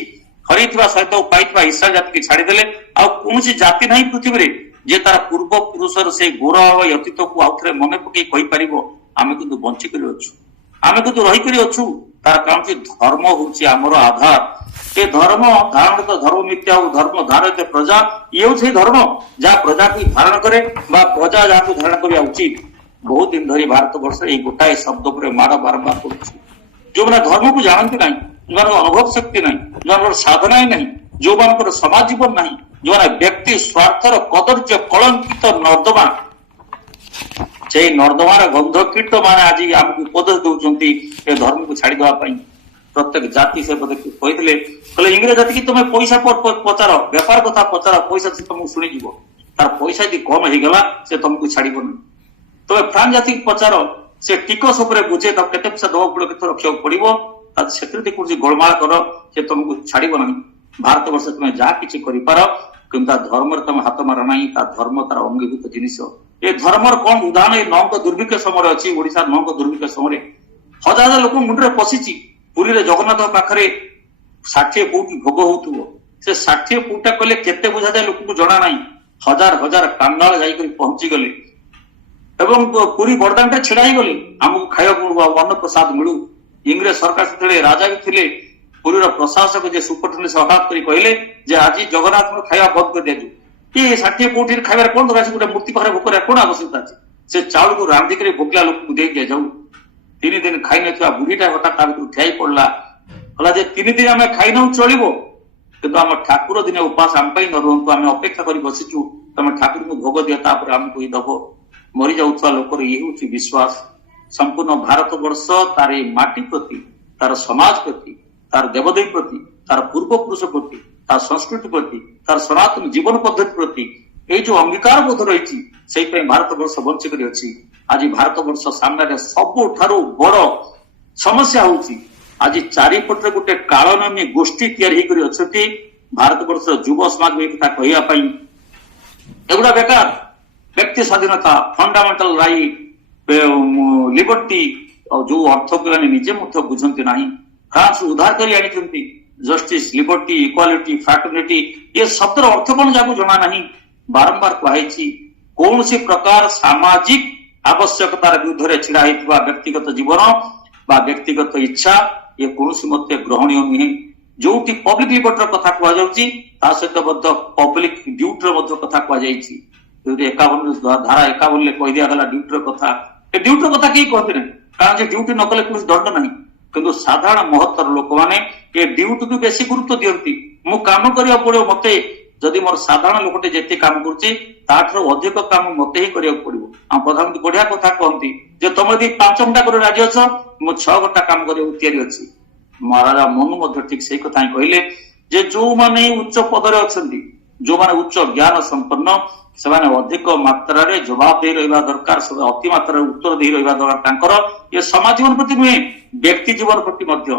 ହରିଥିବା ସହିତ ପାଇଥିବା ଇସ୍ରାଏଲ ଜାତିକି ଛାଡିଦେଲେ ଆଉ କୌଣସି ଜାତି ନାହିଁ ପୃଥିବୀରେ ଯେ ତାର ପୂର୍ବ ପୁରୁଷର ସେଇ ଗୌରବ ଅତୀତକୁ ଆଉ ଥରେ ମନେ ପକେଇ କହିପାରିବ ଆମେ କିନ୍ତୁ ବଞ୍ଚିକରି ଅଛୁ, ଆମେ କିନ୍ତୁ ରହିକରି ଅଛୁ। ତାର କାରଣ ଧର୍ମ ହଉଛି ଆମର ଆଧାର। ଏ ଧର୍ମ ଧାରଣ ତ ଧର୍ମ ମିଥ୍ୟା ଆଉ ଧର୍ମ ଧାରତ ପ୍ରଜା, ଇଏ ହଉଛି ସେଇ ଧର୍ମ ଯାହା ପ୍ରଜାକୁ ଧାରଣ କରେ ବା ପ୍ରଜା ଯାହାକୁ ଧାରଣ କରିବା ଉଚିତ। ବହୁତ ଦିନ ଧରି ଭାରତ ବର୍ଷରେ ଏଇ ଗୋଟାଏ ଶବ୍ଦ ଉପରେ ମାଡ ବାରମ୍ବାର କରୁଛି। ଯୋଉମାନେ ଧର୍ମକୁ ଜାଣନ୍ତି ନାହିଁ, ଯୋଉମାନଙ୍କର ଅନୁଭବ ଶକ୍ତି ନାହିଁ, ଯୋଉମାନଙ୍କର ସାଧନା ନାହିଁ, ଯୋଉମାନଙ୍କର ସମାଜ ଜୀବନ ନାହିଁ, ଯୋଉମାନେ ବ୍ୟକ୍ତି ସ୍ୱାର୍ଥର କଦର୍ଯ୍ୟ କଳଙ୍କିତ ନର୍ଦ୍ଦମା, ସେଇ ନର୍ଦ୍ଦମାର ଗନ୍ଧ କୀଟ ମାନେ ଆଜି ଆମକୁ ଉପଦେଶ ଦଉଛନ୍ତି ଏ ଧର୍ମକୁ ଛାଡିଦେବା ପାଇଁ। ପ୍ରତ୍ୟେକ ଜାତି ସେ କହିଥିଲେ, କହିଲେ ଇଂରେଜ ଜାତିକି ତମେ ପଇସା ପଚାର, ବେପାର କଥା ପଚାର, ପଇସା ସେ ତମକୁ ଶୁଣିଯିବ। ତାର ପଇସା ଯଦି କମ ହେଇଗଲା ସେ ତମକୁ ଛାଡିବନି। ତମେ ଫ୍ରାନ୍ସ ଜାତିକି ପଚାର, ସେ ଟିକସ ଉପରେ ବୁଝେ ତାକୁ କେତେ ପଇସା ଦବାକୁ ପଡିବ, କେତେ ରଖିବାକୁ ପଡିବ, ସେକ୍ୟୁରିଟି କୌଣସି ଗୋଳମାଳ କର, ସେ ତମକୁ ଛାଡିବ ନାହିଁ। ଭାରତ ବର୍ଷରେ ତମେ ଯାହା କିଛି କରିପାର, କିନ୍ତୁ ତା ଧର୍ମରେ ତମେ ହାତ ମାର ନାହିଁ। ତା ଧର୍ମ ତାର ଅଙ୍ଗୀଭୂତ ଜିନିଷ। ଏ ଧର୍ମର କଣ ଉଦାହରଣ ଏ ନଅଙ୍କ ଦୁର୍ଭିକ୍ଷ ସମୟରେ ଅଛି। ଓଡିଶାର ନଅଙ୍କ ଦୁର୍ଭିକ୍ଷ ସମୟରେ ହଜାର ହଜାର ଲୋକ ମୁଣ୍ଡରେ ପଶିଛି। ପୁରୀରେ ଜଗନ୍ନାଥ ପାଖରେ 60 କୋଟି ଭୋଗ ହଉଥିବ, ସେ 60 କୋଟିଟା କଲେ କେତେ ବୁଝାଯାଏ ଲୋକଙ୍କୁ ଜଣା ନାହିଁ। ହଜାର ହଜାର କାନ୍ଦାଳ ଯାଇକରି ପହଞ୍ଚିଗଲେ ଏବଂ ପୁରୀ ବଡଦାଣ୍ଡରେ ଛିଡା ହେଇଗଲେ ଆମକୁ ଖାଇବାକୁ ଅନ୍ନପ୍ରସାଦ ମିଳୁ। ଇଂରେଜ ସରକାର ସେତେବେଳେ ରାଜା ବି ଥିଲେ, ପୁରୀର ପ୍ରଶାସକ ଯେ ସୁପରିଟେଣ୍ଡେଣ୍ଟ ହଠାତ୍ କରି କହିଲେ ଯେ ଆଜି ଜଗନ୍ନାଥଙ୍କ ଖାଇବା ବନ୍ଦ କରି ଦିଆଯିବ। କି 60 କୋଟି ଖାଇବାରେ କଣ ଦରକାର, ଗୋଟେ ମୂର୍ତ୍ତି ପାଖରେ ଭୋଗ କରିବା କଣ ଆବଶ୍ୟକତା ଅଛି? ସେ ଚାଉଳକୁ ରାନ୍ଧିକରି ଭୋକିଲା ଲୋକଙ୍କୁ ଦେଇ ଦିଆଯାଉ। 3 ଦିନ ଖାଇନଥିବା ବୁଢୀଟା ହଠାତ୍ ତା ଭିତରୁ ଠିଆଇ ପଡିଲା, କହିଲା ଯେ 3 ଦିନ ଆମେ ଖାଇନାଉ ଚଳିବ, କିନ୍ତୁ ଆମ ଠାକୁର ଦିନେ ଉପାସ ଆମ ପାଇଁ ନ ରୁହନ୍ତୁ, ଆମେ ଅପେକ୍ଷା କରି ବସିଛୁ, ତମେ ଠାକୁରଙ୍କୁ ଭୋଗ ଦିଅ ତାପରେ ଆମକୁ ହିଁ ଦବ। ମରିଯାଉଥିବା ଲୋକର ଇଏ ହଉଛି ବିଶ୍ୱାସ। ସମ୍ପୂର୍ଣ୍ଣ ଭାରତ ବର୍ଷ ତାର ଏଇ ମାଟି ପ୍ରତି, ତାର ସମାଜ ପ୍ରତି, ତାର ଦେବଦେବୀ ପ୍ରତି, ତାର ପୂର୍ବପୁରୁଷ ପ୍ରତି, ତାର ସଂସ୍କୃତି ପ୍ରତି, ତାର ସନାତନ ଜୀବନ ପଦ୍ଧତି ପ୍ରତି ଏଇ ଯୋଉ ଅଙ୍ଗୀକାର ବୋଧ ରହିଛି, ସେଇପାଇଁ ଭାରତ ବର୍ଷ ବଞ୍ଚିକରି ଅଛି। ଆଜି ଭାରତ ବର୍ଷ ସାମ୍ନାରେ ସବୁଠାରୁ ବଡ ସମସ୍ୟା ହଉଛି, ଆଜି ଚାରିପଟରେ ଗୋଟେ କାଳନାମୀ ଗୋଷ୍ଠୀ ତିଆରି ହେଇକରି ଅଛନ୍ତି। ଭାରତ ବର୍ଷର ଯୁବ ସମାଜ ଏ କଥା କହିବା ପାଇଁ ଏଗୁଡା ବେକାର। ବ୍ୟକ୍ତି ସ୍ୱାଧୀନତା, ଫଣ୍ଡାମେଣ୍ଟାଲ ରାଇଟ, ଲିବର୍ଟି, ଯୋଉ ଅର୍ଥକୁ ମାନେ ନିଜେ ମଧ୍ୟ ବୁଝନ୍ତି ନାହିଁ। ଫ୍ରାନ୍ସ ଉଦ୍ଧାର କରି ଆଣିଛନ୍ତି ଜଷ୍ଟିସ, ଲିବର୍ଟି, ଇକ୍ୱାଲିଟି, ଫ୍ରାଟର୍ନିଟି, ଏ ଶବ୍ଦର ଅର୍ଥ କଣ ଯାହାକୁ ଜଣା ନାହିଁ। ବାରମ୍ବାର କୁହାଯାଇଛି କୌଣସି ପ୍ରକାର ସାମାଜିକ ଆବଶ୍ୟକତାର ବିରୁଦ୍ଧରେ ଛିଡା ହେଇଥିବା ବ୍ୟକ୍ତିଗତ ଜୀବନ ବା ବ୍ୟକ୍ତିଗତ ଇଚ୍ଛା ଏ କୌଣସି ମତେ ଗ୍ରହଣୀୟ ନୁହେଁ। ଯୋଉଠି ପବ୍ଲିକ ଲିବର୍ଟିର କଥା କୁହାଯାଉଛି ତା ସହିତ ମଧ୍ୟ ପବ୍ଲିକ ଡ୍ୟୁଟିର ମଧ୍ୟ କଥା କୁହାଯାଇଛି। ଧାରା 51 କହି ଦିଆଗଲା ଡ୍ୟୁଟିର କଥା। ଏ ଡ୍ୟୁଟିର କଥା କେହି କହନ୍ତି ନାହିଁ, କାରଣ ଯେ ଡ୍ୟୁଟି ନ କଲେ କୌଣସି ଦଣ୍ଡ ନାହିଁ। କିନ୍ତୁ ସାଧାରଣ ମହତ୍ତର ଲୋକମାନେ ଏ ଡ୍ୟୁଟିକୁ ବେଶୀ ଗୁରୁତ୍ୱ ଦିଅନ୍ତି। ମୁଁ କାମ କରିବାକୁ ପଡିବ, ମତେ ଯଦି ମୋର ସାଧାରଣ ଲୋକଟେ ଯେତେ କାମ କରୁଛି ତାଠାରୁ ଅଧିକ କାମ ମତେ ହିଁ କରିବାକୁ ପଡିବ। ଆମ ପ୍ରଧାନମନ୍ତ୍ରୀ ବଢିଆ କଥା କହନ୍ତି ଯେ ତମେ ଯଦି 5 ଘଣ୍ଟା କରି ରାଜି ଅଛ, ମୁଁ 6 ଘଣ୍ଟା କାମ କରିବାକୁ ତିଆରି ଅଛି। ମହାରାଜା ମନୁ ମଧ୍ୟ ଠିକ ସେଇ କଥା ହିଁ କହିଲେ ଯେ ଯୋଉମାନେ ଉଚ୍ଚ ପଦରେ ଅଛନ୍ତି, ଯୋଉମାନେ ଉଚ୍ଚ ଜ୍ଞାନ ସମ୍ପନ୍ନ, ସେମାନେ ଅଧିକ ମାତ୍ରାରେ ଜବାବ ଦେଇ ରହିବା ଦରକାର, ସେମାନେ ଅତି ମାତ୍ରାରେ ଉତ୍ତର ଦେଇ ରହିବା ଦରକାର। ତାଙ୍କର ଏ ସମାଜ ଜୀବନ ପ୍ରତି ନୁହେଁ, ବ୍ୟକ୍ତି ଜୀବନ ପ୍ରତି ମଧ୍ୟ।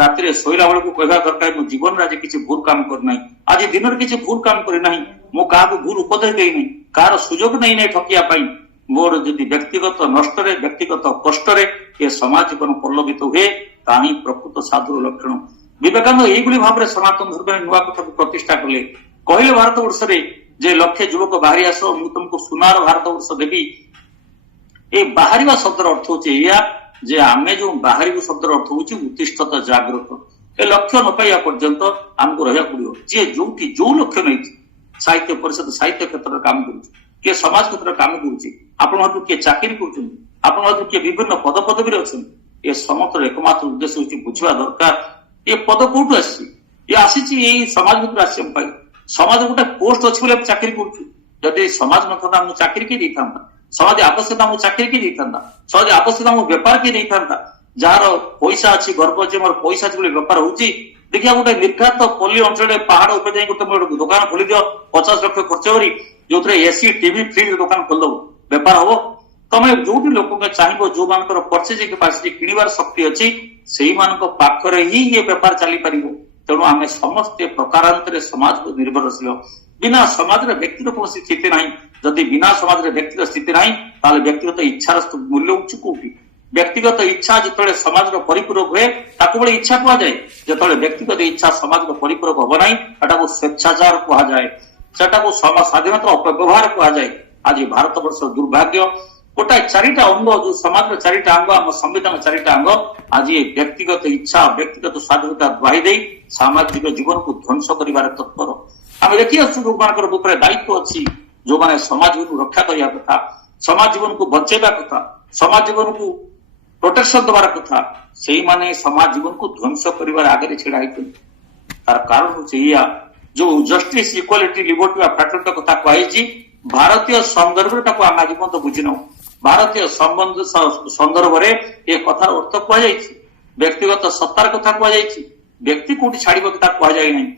ରାତିରେ ଶୋଇଲା ବେଳକୁ କହିବା ଦରକାର ମୁଁ ଜୀବନରେ ଆଜି କିଛି ଭୁଲ କାମ କରିନାହିଁ, ଆଜି ଦିନରେ କିଛି ଭୁଲ କାମ କରିନାହିଁ, ମୁଁ କାହାକୁ ଭୁଲ ଉପଦେଶ ଦେଇନାହିଁ, କାହାର ସୁଯୋଗ ନେଇନାହିଁ ଠକିବା ପାଇଁ। ମୋର ଯଦି ବ୍ୟକ୍ତିଗତ ନଷ୍ଟରେ, ବ୍ୟକ୍ତିଗତ କଷ୍ଟରେ ଏ ସମାଜ ଜୀବନ ପଲ୍ଲବିତ ହୁଏ, ତାହା ହିଁ ପ୍ରକୃତ ସାଧୁର ଲକ୍ଷଣ। ବିବେକାନନ୍ଦ ଏଇଭଳି ଭାବରେ ସନାତନ ଧର୍ମରେ ନୂଆ କଥାକୁ ପ୍ରତିଷ୍ଠା କଲେ। କହିଲେ ଭାରତ ବର୍ଷରେ ଯେ ଲକ୍ଷେ ଯୁବକ ବାହାରି ଆସ, ମୁଁ ତୁମକୁ ସୁନାର ଭାରତ ବର୍ଷ ଦେବି। এই ବାହାରିବା ଶବ୍ଦର ଅର୍ଥ ହଉଛି ଏଇଆ ଯେ ଆମେ ଯୋଉ ବାହାରିବୁ ଶବ୍ଦର ଅର୍ଥ ହଉଛି ଉତ୍ତିଷ୍ଠତ, ଜାଗ୍ରତ। ଏ ଲକ୍ଷ୍ୟ ନ ପାଇବା ପର୍ଯ୍ୟନ୍ତ ଆମକୁ ରହିବାକୁ ପଡିବ। ଯିଏ ଯୋଉଠି ଯୋଉ ଲକ୍ଷ୍ୟ ନେଇଛି, ସାହିତ୍ୟ ପରିଷଦ ସାହିତ୍ୟ କ୍ଷେତ୍ରରେ କାମ କରୁଛି, କିଏ ସମାଜ କ୍ଷେତ୍ରରେ କାମ କରୁଛି, ଆପଣ ହয়তো କିଏ ଚାକିରି କରୁଛନ୍ତି, ଆପଣ ହয়তো କିଏ ବିଭିନ୍ନ ପଦ ପଦବୀରେ ଅଛନ୍ତି, ଏ ସମସ୍ତର ଏକମାତ୍ର ଉଦ୍ଦେଶ୍ୟ ହଉଛି ବୁଝିବା ଦରକାର ଏ ପଦ କୋଉଠୁ ଆସିଛି। ଏ ଆସିଛି ଏଇ ସମାଜ ଭିତରୁ ଆସିଛି ଆମ ପାଇଁ। ସମାଜ ଗୋଟେ ପୋଷ୍ଟ ଅଛି ବୋଲି ଆମେ ଚାକିରି କରୁଛୁ, ଯଦି ସମାଜ ନଥାନ୍ତା ଆମକୁ ଚାକିରି କିଏ ଦେଇଥାନ୍ତା? ସମାଜ ଆବଶ୍ୟକତା ଆମକୁ ଚାକିରି କିଏ ଦେଇଥାନ୍ତା, ସମାଜ ଆବଶ୍ୟକତା ଆମକୁ ବେପାର କିଏ ଦେଇଥାନ୍ତା। ଯାହାର ପଇସା ଅଛି, ଗର୍ବ ଅଛି, ମୋର ପଇସା ଅଛି ବୋଲି ବେପାର ହଉଛି। ଦେଖିବା ଗୋଟେ ନିର୍ଘାତ ପଲ୍ଲୀ ଅଞ୍ଚଳରେ ପାହାଡ ଉପରେ ଯାଇ ଗୋଟେ ଦୋକାନ ଖୋଲିଦିଅ 50 ଲକ୍ଷ ଖର୍ଚ୍ଚ କରି, ଯୋଉଥିରେ ଏସି ଟିଭି ଫ୍ରିଜ ଦୋକାନ ଖୋଲିଦବ, ବେପାର ହବ? ତମେ ଯୋଉଠି ଲୋକଙ୍କ ଚାହିଁବ, ଯୋଉମାନଙ୍କର ପର୍ଚେଜିଂ କାପାସିଟି, କିଣିବାର ଶକ୍ତି ଅଛି, ସେଇମାନଙ୍କ ପାଖରେ ହିଁ ଇଏ ବେପାର ଚାଲିପାରିବ। ତେଣୁ ଆମେ ସମସ୍ତେ ପ୍ରକାରାନ୍ତରେ ସମାଜକୁ ନିର୍ଭରଶୀଳ। ବିନା ସମାଜରେ ବ୍ୟକ୍ତିର କୌଣସି ସ୍ଥିତି ନାହିଁ। ଯଦି ବିନା ସମାଜରେ ବ୍ୟକ୍ତିର ସ୍ଥିତି ନାହିଁ, ତାହେଲେ ବ୍ୟକ୍ତିଗତ ଇଚ୍ଛାର ମୂଲ୍ୟ ଉଚ୍ଚ କୋଉଠି? ବ୍ୟକ୍ତିଗତ ଇଚ୍ଛା ଯେତେବେଳେ ସମାଜର ପରିପୂରକ ହୁଏ, ତାକୁ ବଳେ ଇଚ୍ଛା କୁହାଯାଏ। ଯେତେବେଳେ ବ୍ୟକ୍ତିଗତ ଇଚ୍ଛା ସମାଜର ପରିପୂରକ ହବ ନାହିଁ, ସେଟାକୁ ସ୍ୱେଚ୍ଛାଚାର କୁହାଯାଏ, ସେଟାକୁ ସ୍ୱାଧୀନତାର ଅପବ୍ୟବହାର କୁହାଯାଏ। ଆଜି ଭାରତବର୍ଷର ଦୁର୍ଭାଗ୍ୟ, ଗୋଟାଏ ଚାରିଟା ଅଙ୍ଗ, ଯୋଉ ସମାଜର ଚାରିଟା ଅଙ୍ଗ, ଆମ ସମ୍ବିଧାନର ଚାରିଟା ଅଙ୍ଗ, ଆଜି ବ୍ୟକ୍ତିଗତ ଇଚ୍ଛା, ବ୍ୟକ୍ତିଗତ ସ୍ୱାଧୀନତା ଦ୍ୱାହି ଦେଇ ସାମାଜିକ ଜୀବନକୁ ଧ୍ୱଂସ କରିବାରେ ତତ୍ପର। ଆମେ ଦେଖି ଆସୁଛୁ ଯୋଉମାନଙ୍କର ଉପରେ ଦାୟିତ୍ୱ ଅଛି, ଯୋଉମାନେ ସମାଜ ଜୀବନକୁ ରକ୍ଷା କରିବା କଥା, ସମାଜ ଜୀବନକୁ ବଞ୍ଚେଇବା କଥା, ସମାଜ ଜୀବନକୁ ପ୍ରୋଟେକ୍ସନ ଦେବାର କଥା, ସେଇମାନେ ସମାଜ ଜୀବନକୁ ଧ୍ୱଂସ କରିବାର ଆଗରେ ଛିଡା ହେଇଛନ୍ତି। ତାର କାରଣ ହଉଛି ଏଇଆ, ଯୋଉ ଜଷ୍ଟିସ, ଇକ୍ୱାଲିଟି, ଲିବର୍ଟି ବା ଫ୍ରାଟର୍ନିଟି କଥା କୁହାଯାଇଛି, ଭାରତୀୟ ସନ୍ଦର୍ଭରେ ତାକୁ ଆମେ ଆଜି ପର୍ଯ୍ୟନ୍ତ ବୁଝିନାହୁଁ। ଭାରତୀୟ ସନ୍ଦର୍ଭରେ ଏ କଥାର ଅର୍ଥ କୁହାଯାଇଛି, ବ୍ୟକ୍ତିଗତ ସତ୍ତାର କଥା କୁହାଯାଇଛି, ବ୍ୟକ୍ତି କୋଉଠି ଛାଡିବ କଥା କୁହାଯାଇ ନାହିଁ।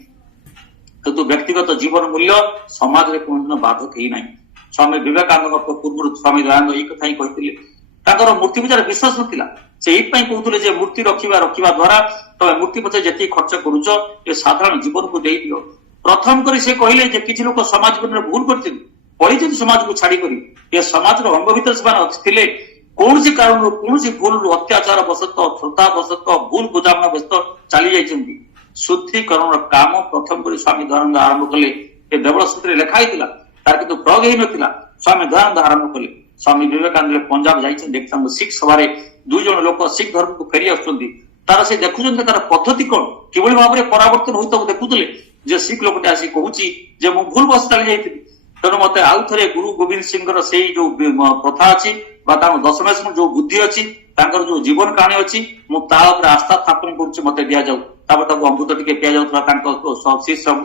କିନ୍ତୁ ବ୍ୟକ୍ତିଗତ ଜୀବନ ମୂଲ୍ୟ ସମାଜରେ କୋଉଦିନ ବାଧକ ହେଇନାହିଁ। ସ୍ୱାମୀ ବିବେକାନନ୍ଦଙ୍କ ପୂର୍ବରୁ ସ୍ୱାମୀ ଦୟାନନ୍ଦ ଏଇ କଥା ହିଁ କହିଥିଲେ। ତାଙ୍କର ମୂର୍ତ୍ତି ପୂଜାର ବିଶ୍ୱାସ ନଥିଲା। ସେ ଏଇଥିପାଇଁ କହୁଥିଲେ ଯେ ମୂର୍ତ୍ତି ରଖିବା ଦ୍ୱାରା ତମେ ମୂର୍ତ୍ତି ପଛେ ଯେତିକି ଖର୍ଚ୍ଚ କରୁଛ, ଏ ସାଧାରଣ ଜୀବନକୁ ଦେଇଦିଅ। ପ୍ରଥମ କରି ସେ କହିଲେ ଯେ କିଛି ଲୋକ ସମାଜ ଜୀବନରେ ଭୁଲ କରିଛନ୍ତି, ପଳିଛନ୍ତି ସମାଜକୁ ଛାଡିକରି। ଏ ସମାଜର ଅଙ୍ଗ ଭିତରେ ସେମାନେ ଥିଲେ, କୌଣସି କାରଣରୁ, କୌଣସି ଭୁଲରୁ, ଅତ୍ୟାଚାର ବଶତଃ, ଶ୍ରଦ୍ଧା ବଶତଃ, ଭୁଲ ବୁଝାମଣା ବଶତଃ ଚାଲି ଯାଇଛନ୍ତି। ଶୁଦ୍ଧିକରଣର କାମ ପ୍ରଥମ କରି ସ୍ୱାମୀ ଦୟାନନ୍ଦ ଆରମ୍ଭ କଲେ। ଏ ଦେବଳ ସୂତ୍ରରେ ଲେଖା ହେଇଥିଲା, ତାର କିନ୍ତୁ ପ୍ରୟୋଗ ହେଇନଥିଲା। ସ୍ୱାମୀ ଦୟାନନ୍ଦ ଆରମ୍ଭ କଲେ। ସ୍ୱାମୀ ବିବେକାନନ୍ଦ ପଞ୍ଜାବ ଯାଇଛନ୍ତି, ଦେଖିଥାନ୍ତୁ ଶିଖ ସଭାରେ 2 ଜଣ ଲୋକ ଶିଖ ଧର୍ମକୁ ଫେରି ଆସୁଛନ୍ତି। ତାର ସେ ଦେଖୁଛନ୍ତି ତାର ପଦ୍ଧତି କଣ, କିଭଳି ଭାବରେ ପରାବର୍ତ୍ତନ ହଉଥିବ ଦେଖୁଥିଲେ। ଯେ ଶିଖ ଲୋକଟେ ଆସି କହୁଛି ଯେ ମୁଁ ଭୁଲ ବସ ଚାଲି ଯାଇଥିଲି, ତେଣୁ ମତେ ଆଉ ଥରେ ଗୁରୁ ଗୋବିନ୍ଦ ସିଂଙ୍କର ସେଇ ଯୋଉ ପ୍ରଥା ଅଛି ବା ତାଙ୍କ ଦଶମେଶଙ୍କର ଯୋଉ ବୁଦ୍ଧି ଅଛି, ତାଙ୍କର ଯୋଉ ଜୀବନ କାହାଣୀ ଅଛି, ମୁଁ ତା ଉପରେ ଆସ୍ଥା ସ୍ଥାପନ କରୁଛି, ମତେ ଦିଆଯାଉ। ତାପରେ ତାକୁ ଅମୃତ ଟିକେ ପିଆଯାଉଥିଲା ତାଙ୍କ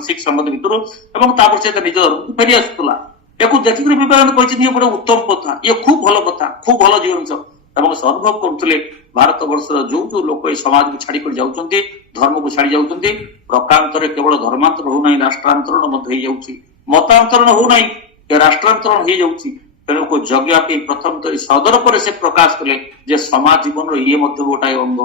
ଶିଖ ସଙ୍ଗତ ଭିତରୁ, ଏବଂ ତାପରେ ସେ ନିଜ ଧର୍ମକୁ ଫେରି ଆସୁଥିଲା। ୟାକୁ ଦେଖିକରି ବିବେକାନନ୍ଦ କହିଛନ୍ତି ଇଏ ଗୋଟେ ଉତ୍ତମ କଥା, ଇଏ ଖୁବ ଭଲ କଥା, ଖୁବ ଭଲ ଜିନିଷ। ଏବଂ ସେ ଅନୁଭବ କରୁଥିଲେ ଭାରତ ବର୍ଷର ଯୋଉ ଯୋଉ ଲୋକ ଏଇ ସମାଜକୁ ଛାଡିକରି ଯାଉଛନ୍ତି, ଧର୍ମକୁ ଛାଡି ଯାଉଛନ୍ତି, ପ୍ରକାରାନ୍ତରେ କେବଳ ଧର୍ମାନ୍ତର ହଉନାହିଁ, ରାଷ୍ଟ୍ରାନ୍ତରଣ ମଧ୍ୟ ହେଇଯାଉଛି। ମତାନ୍ତରଣ ହଉନାହିଁ, ରାଷ୍ଟ୍ରାନ୍ତରଣ ହେଇଯାଉଛି। ତେଣୁ ଜଗିବା ପାଇଁ ପ୍ରଥମ କରି ସଦର ପରେ ସେ ପ୍ରକାଶ କଲେ ଯେ ସମାଜ ଜୀବନର ଇଏ ମଧ୍ୟ ଗୋଟାଏ ଅଙ୍ଗ।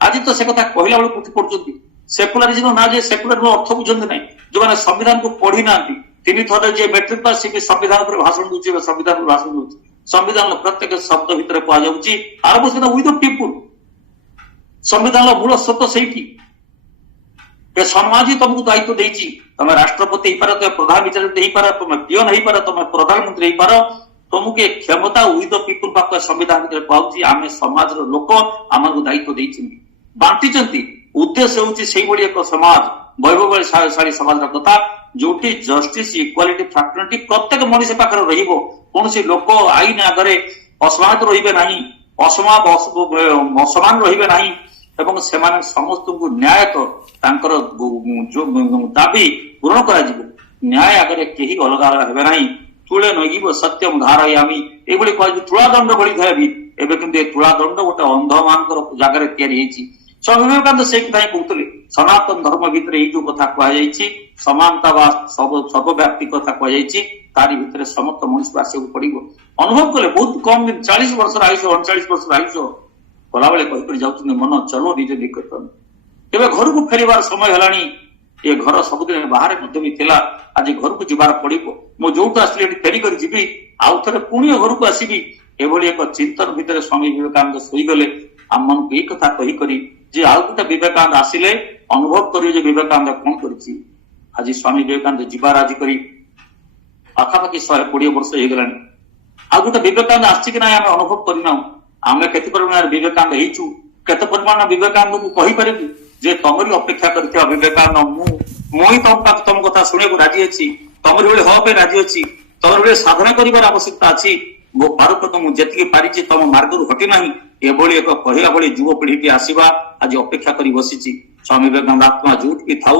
ଆଜି ତ ସେ କଥା କହିଲା ବେଳକୁ ଉଠି ପଡୁଛନ୍ତି ସେକୁଲାରିଜିମ ନା, ଯେ ସେକୁଲାରିଜିମ ଅର୍ଥ ବୁଝନ୍ତି ନାହିଁ। ଯୋଉମାନେ ସମ୍ବିଧାନକୁ ପଢି ନାହାନ୍ତି, 3 ଥର ଯିଏ ମେଟ୍ରିକ ପାସ୍, ସେ ସମ୍ବିଧାନ ଉପରେ ଭାଷଣ ଦଉଛି, ସମ୍ବିଧାନ ଉପରେ ଭାଷଣ ଦଉଛି। ସମ୍ବିଧାନର ପ୍ରତ୍ୟେକ ଶବ୍ଦ ଭିତରେ କୁହାଯାଉଛି ଆରମ୍ଭ ସେଟା ୱିଥ୍ ଦ ପିପୁଲ। ସମ୍ବିଧାନର ମୂଳ ସ୍ରୋତ ସେଇଠି। ଏ ସମାଜ ତମକୁ ଦାୟିତ୍ୱ ଦେଇଛି, ତମେ ରାଷ୍ଟ୍ରପତି ହେଇପାର, ତମେ ପ୍ରଧାନ ବିଚାରପତି ହେଇପାର, ତମେ ପିଅନ ହେଇପାର, ତମେ ପ୍ରଧାନମନ୍ତ୍ରୀ ହେଇପାର, ତମକୁ ଏ କ୍ଷମତା ୱିଥ୍ ଦ ପିପୁଲ ପାଖ ସମ୍ବିଧାନ ଭିତରେ କୁହାଉଛି। ଆମେ ସମାଜର ଲୋକ, ଆମକୁ ଦାୟିତ୍ୱ ଦେଇଛନ୍ତି, ବାଣ୍ଟିଛନ୍ତି। ଉଦ୍ଦେଶ୍ୟ ହଉଛି ସେଇଭଳି ଏକ ସମାଜ, ବୈଭବଶାଳୀ ସମାଜର କଥା, ଯୋଉଠି ଜଷ୍ଟିସ, ଇକ୍ୱାଲିଟି, ଫ୍ରାଟର୍ନିଟି ପ୍ରତ୍ୟେକ ମଣିଷ ପାଖରେ ରହିବ। କୌଣସି ଲୋକ ଆଇନ ଆଗରେ ଅସମାନ ରହିବେ ନାହିଁ, ଅସମାନ ରହିବେ ନାହିଁ, ଏବଂ ସେମାନେ ସମସ୍ତଙ୍କୁ ନ୍ୟାୟ ତାଙ୍କର ଦାବି ପୂରଣ କରାଯିବ। ନ୍ୟାୟ ଆଗରେ କେହି ଅଲଗା ଅଲଗା ହେବେ ନାହିଁ। ତୁଳେ ନଗିବ ସତ୍ୟମ ଧାରୟାମି, ଏଇଭଳି କୁହାଯିବ ତୁଳାଦଣ୍ଡ ଭଳି ଧରାବି। ଏବେ କିନ୍ତୁ ଏ ତୁଳାଦଣ୍ଡ ଗୋଟେ ଅନ୍ଧମାନଙ୍କର ଜାଗାରେ ତିଆରି ହେଇଛି। ସ୍ୱାମୀ ବିବେକାନନ୍ଦ ସେଇ କଥା ହିଁ କହୁଥିଲେ। ସନାତନ ଧର୍ମ ଭିତରେ ଏଇ ଯୋଉ କଥା କୁହାଯାଇଛି, ସମାନତା ବା ସର୍ବବ୍ୟାପ୍ତି କଥା କୁହାଯାଇଛି, ତାରି ଭିତରେ ସମସ୍ତ ମଣିଷକୁ ଆସିବାକୁ ପଡିବ। ଅନୁଭବ କଲେ ବହୁତ କମ ଦିନ, 40 ବର୍ଷର ଆୟୁଷ, 39 ବର୍ଷର ଆୟୁଷ କଲାବେଳେ କହିକରି ଯାଉଛନ୍ତି ମନ ଚଲୋ ନିଜ ନିକଟନ। ଏବେ ଘରକୁ ଫେରିବାର ସମୟ ହେଲାଣି। ଏ ଘର ସବୁଦିନ ବାହାରେ ମଧ୍ୟ ବି ଥିଲା, ଆଜି ଘରକୁ ଯିବାର ପଡିବ। ମୁଁ ଯୋଉଠୁ ଆସିଲି ଏଠି ଫେରିକରି ଯିବି, ଆଉ ଥରେ ପୁଣି ଘରକୁ ଆସିବି। ଏଭଳି ଏକ ଚିନ୍ତନ ଭିତରେ ସ୍ୱାମୀ ବିବେକାନନ୍ଦ ଶୋଇଗଲେ। ଆମମାନଙ୍କୁ ଏଇ କଥା କହିକରି ଯେ ଆଉ ଗୋଟେ ବିବେକାନନ୍ଦ ଆସିଲେ ଅନୁଭବ କରିବେ ଯେ ବିବେକାନନ୍ଦ କଣ କରିଛି। ଆଜି ସ୍ୱାମୀ ବିବେକାନନ୍ଦ ଯିବାର ଆଜି କରି ପାଖାପାଖି 120 ବର୍ଷ ହେଇଗଲାଣି। ଆଉ ଗୋଟେ ବିବେକାନନ୍ଦ ଆସିଛି କି ନାହିଁ ଆମେ ଅନୁଭବ କରିନାହୁଁ। ଆମେ କେତେ ପରିମାଣରେ ବିବେକାନନ୍ଦ ହେଇଛୁ, କେତେ ପରିମାଣ ବିବେକାନନ୍ଦକୁ କହିପାରିବୁ ଯେ ତମରି ଅପେକ୍ଷା କରିଥିବା ବିବେକାନନ୍ଦ ମୁଁ ହିଁ ତମ କଥା ଶୁଣିବାକୁ ରାଜି ଅଛି, ତମରି ଭଳି ହବା ପାଇଁ ରାଜି ଅଛି, ତମର ଭଳି ସାଧନା କରିବାର ଆବଶ୍ୟକତା ଅଛି। ମୋ ପାରୁପତ ମୁଁ ଯେତିକି ପାରିଛି ତମ ମାର୍ଗରୁ ହଟି ନାହିଁ। ଏଭଳି ଏକ କହିବା ଭଳି ଯୁବପିଢିଟି ଆସିବା ଆଜି ଅପେକ୍ଷା କରି ବସିଛି। ସ୍ୱାମୀ ବିବେକାନନ୍ଦ ଆତ୍ମା ଯୋଉଠିକି ଥାଉ,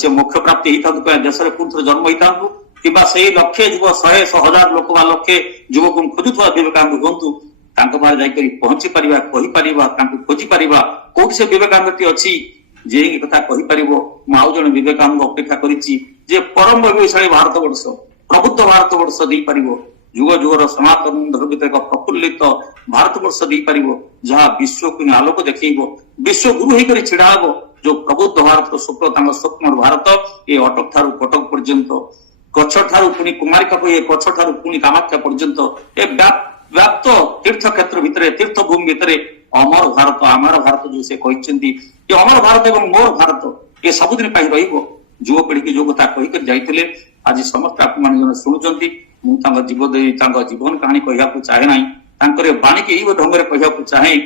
ସେ ମୋକ୍ଷ ପ୍ରାପ୍ତି ହେଇଥାନ୍ତୁ, ଦେଶରେ ପୁଣି ଥରେ ଜନ୍ମ ହେଇଥାନ୍ତୁ, किंबा से लक्षे युव 100,000 लोक बा लक्षे युवक खोजुवा विवेकानंद हूँ पाखे पहुंची पारिबा कहि पारिबा खोजी पारिबा कोठी से विवेकानंद अच्छी जे कथा कहि पारिबो आउ जन विवेकानंद अपेक्षा करिछि जे परम वैभवशाली भारत वर्ष प्रबुद्ध भारत वर्ष दे पारिबो युग युगर सनातन भीतर एक प्रफुल्लित भारत वर्ष दे पारिबो जहाँ विश्व को आलोक देखो विश्व गुरु होकर छिड़ा हम जो प्रबुद्ध भारत स्वप्न स्वप्न भारत ये अटक ठारू कटक पर्यंत गछ ठारू पुणी कुमारिका गछ ठारू पुणी कामाख्या पर्यंत ए व्याप्त तीर्थ क्षेत्र भितर तीर्थ भूमि भितर अमर भारत आमार भारत जो से कहते अमर भारत एवं मोर भारत ये सबुदिन युवपीढ़ी की जो कथा कहीकर जाइए आज समस्त आप शुणुंट जीवन कहानी कहवाक चाहे ना बाणी के ढंग से कहवाक चाहे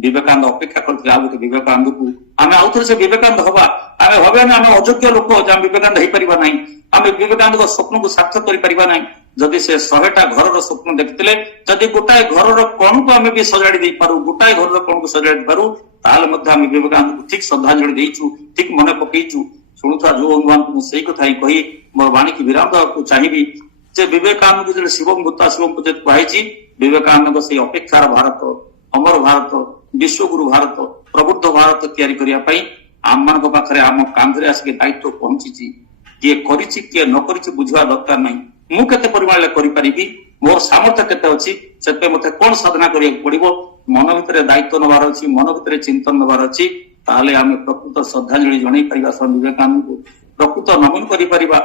विवेकानंद अपेक्षा करते गोटे विवेकानंद को आम आउ थे से विवेकानंद हवा आम भावे आम अयोग्य लोक विवेकानंद हो पार ना आम विवेकानंद स्वप्न को सार्थक कर जदि से 100टा घर स्वप्न देखते जदि गोटाए घर कण को आम भी सजाड़ी दे पारू गोटाए घर कण को सजाड़ी पारू ताल विवेकानंद को ठीक श्रद्धांजलि देचु ठीक मन पकईचु शुणुवा जो अनुमान को सही कथा ही कही मोर वाणी की विराम देवाक चाहिए जे विवेकानंद जो शिवम भूता शिवम पूजित कही विवेकानंद से अपेक्षार भारत अमर भारत विश्वगुरु भारत प्रबुद्ध भारत तैयारी करने आम मान पाखे आम कांधे आसिक दायित्व पहुंची किए किए न बुझा दरकार ना मु केते परिमाण करी मोर सामर्थ्य केते अच्छी से मते कौन साधना करिया पड़िबो मन भितर दायित्व नबार अच्छी मन भितर चिंतन नबार अच्छी ताहले आमे प्रकृत श्रद्धांजलि जणै परिबा स्वामी विवेकानंद को प्रकृत नमन करि परिबा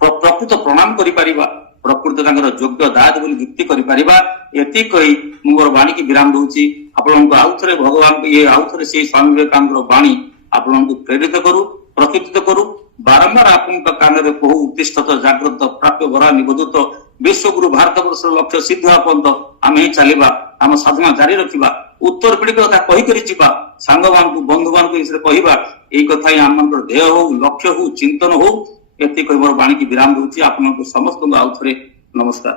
प्रकृत प्रणाम करि परिबा प्रकृत तांकर योग्य दाद बोली युक्ति करि परिबा एति कहि मोर वाणी की विराम दूची आपन को आउ थरे भगवान को ये आउ थरे से स्वामी विवेकानंद वाणी आपन को प्रेरित करू प्रकृतित करू बारंबार आपन कान रे कहू उत्तिष्ठत जागृत प्राप्य वरा निबोधित विश्वगुरु भारत वर्ष लक्ष्य सिद्ध पर्यंत आम ही चलवा आम साधना जारी रखा उत्तर पीढ़ी कथा कहीकि जा सांग मान बंधु मान कहवा यही कथा ही आम ध्येय हो लक्ष्य हो चिंतन हो एति मोर वाणी की विराम दूची आपन समस्त आउ थे नमस्कार।